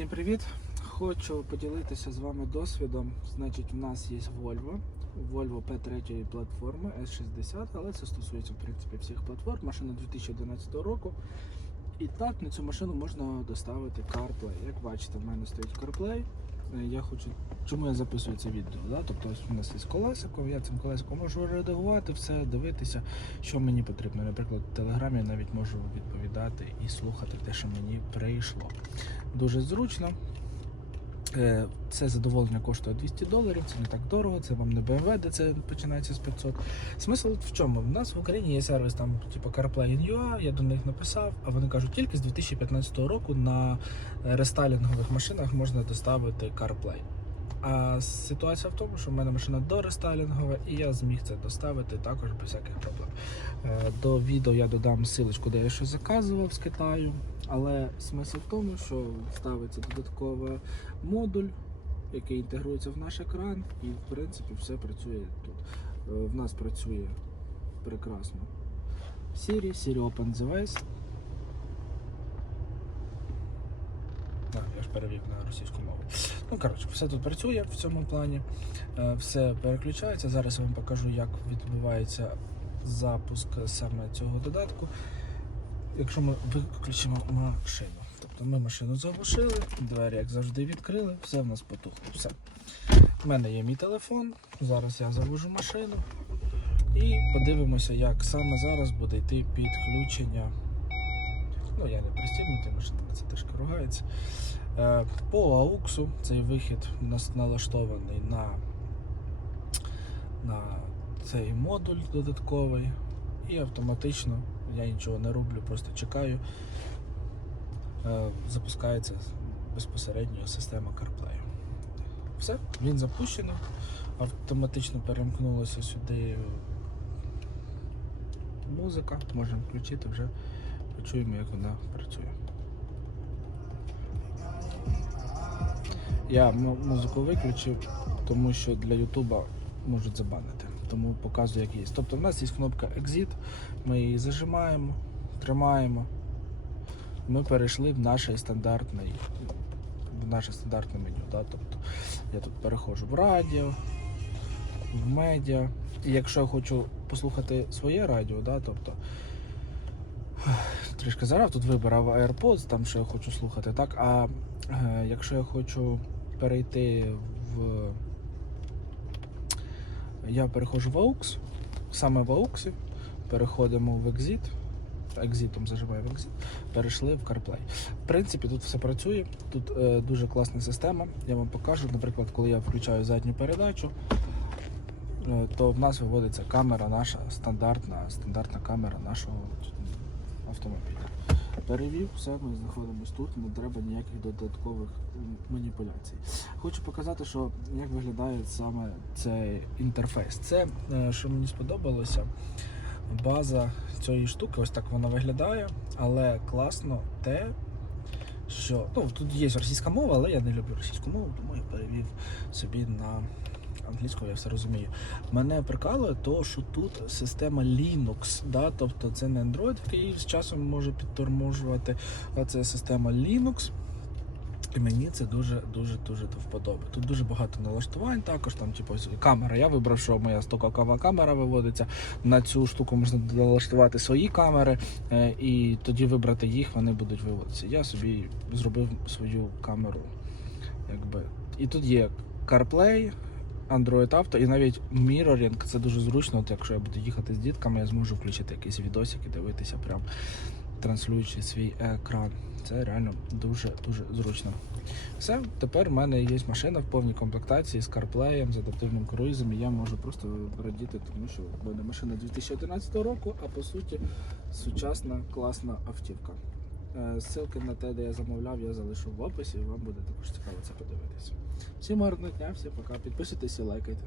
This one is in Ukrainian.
Всім привіт! Хочу поділитися з вами досвідом. Значить, у нас є Volvo, Volvo P3 платформи S60, але це стосується в принципі всіх платформ. Машина 2011 року. І так на цю машину можна доставити CarPlay. Як бачите, в мене стоїть CarPlay. Е, Я хочу, чому я записую це відео? Да? Тобто ось у нас є колесико, я цим колесиком можу редагувати все, дивитися, що мені потрібно. Наприклад, в Телеграмі я навіть можу відповідати і слухати те, що мені прийшло. Дуже зручно. Е, Це задоволення коштує 200 доларів, це не так дорого, це вам не BMW, де це починається з 500. Смисл в чому? У нас в Україні є сервіс там, типу CarPlay.ua, я до них написав, а вони кажуть, тільки з 2015 року на рестайлінгових машинах можна доставити CarPlay. А ситуація в тому, що в мене машина дорестайлінгова, і я зміг це доставити також без всяких проблем. Е, До відео я додам ссылочку, де я щось заказував з Китаю. Але смисл в тому, що ставиться додатковий модуль, який інтегрується в наш екран, і в принципі все працює тут. Е, В нас працює прекрасно Siri, Siri Open Device. Так, я ж перевів на російську мову. Ну, коротше, все тут працює в цьому плані, Е, все переключається. Зараз я вам покажу, як відбувається запуск саме цього додатку. Якщо ми виключимо машину. Тобто ми машину заглушили, двері, як завжди, відкрили, все в нас потухло. Все. У мене є мій телефон, зараз я завожу машину і подивимося, як саме зараз буде йти підключення. Ну, я не пристібнутий, машина це трішки ругається. Е, По AUX цей вихід у нас налаштований на, на цей модуль додатковий. І автоматично я нічого не роблю, просто чекаю. Е, Запускається безпосередньо система CarPlay. Все, він запущений. Автоматично перемкнулася сюди музика. Можемо включити вже, почуємо, як вона працює. Я музику виключив, тому що для Ютуба можуть забанити. Тому показую, як є. Тобто в нас є кнопка Exit, ми її зажимаємо, тримаємо. Ми перейшли в наше стандартне, в наше стандартне меню. Да? Тобто я тут переходжу в радіо, в медіа. І якщо я хочу послухати своє радіо, да? тобто трішки зараз тут вибирав AirPods, там що я хочу слухати, так? А е, якщо я хочу перейти в. Я переходжу в AUX, саме в AUX, переходимо в Exit, екзитом зажимаю в Exit, перейшли в CarPlay. В принципі, тут все працює, тут е, дуже класна система. Я вам покажу, наприклад, коли я включаю задню передачу, е, то в нас виводиться камера наша стандартна, стандартна камера нашого автомобіля. Перевів, все, ми знаходимося тут, не треба ніяких додаткових маніпуляцій. Хочу показати, що як виглядає саме цей інтерфейс. Це, е, що мені сподобалося, база цієї штуки, ось так вона виглядає, але класно те, що ну, тут є російська мова, але я не люблю російську мову, тому я перевів собі на англійську, я все розумію. Мене прикалує то, що тут система Linux, да? тобто це не Android, який з часом може підторможувати, а це система Linux. І мені це дуже дуже дуже до вподоби. Тут дуже багато налаштувань. Також там, типу, камера. Я вибрав, що моя стокова камера виводиться. На цю штуку можна налаштувати свої камери, е, і тоді вибрати їх, вони будуть виводитися. Я собі зробив свою камеру. Якби. І тут є CarPlay, Android Auto і навіть Mirroring. Це дуже зручно. От якщо я буду їхати з дітками, я зможу включити якийсь відосик і дивитися прям транслюючи свій екран. Це реально дуже-дуже зручно. Все, тепер в мене є машина в повній комплектації з CarPlay, з адаптивним круїзом, і я можу просто радіти, тому що в мене машина 2011 року, а по суті сучасна класна автівка. Е, Ссылки на те, де я замовляв, я залишу в описі, і вам буде також цікаво це подивитися. Всім гарного дня, всім пока. Підписуйтесь і лайкайте.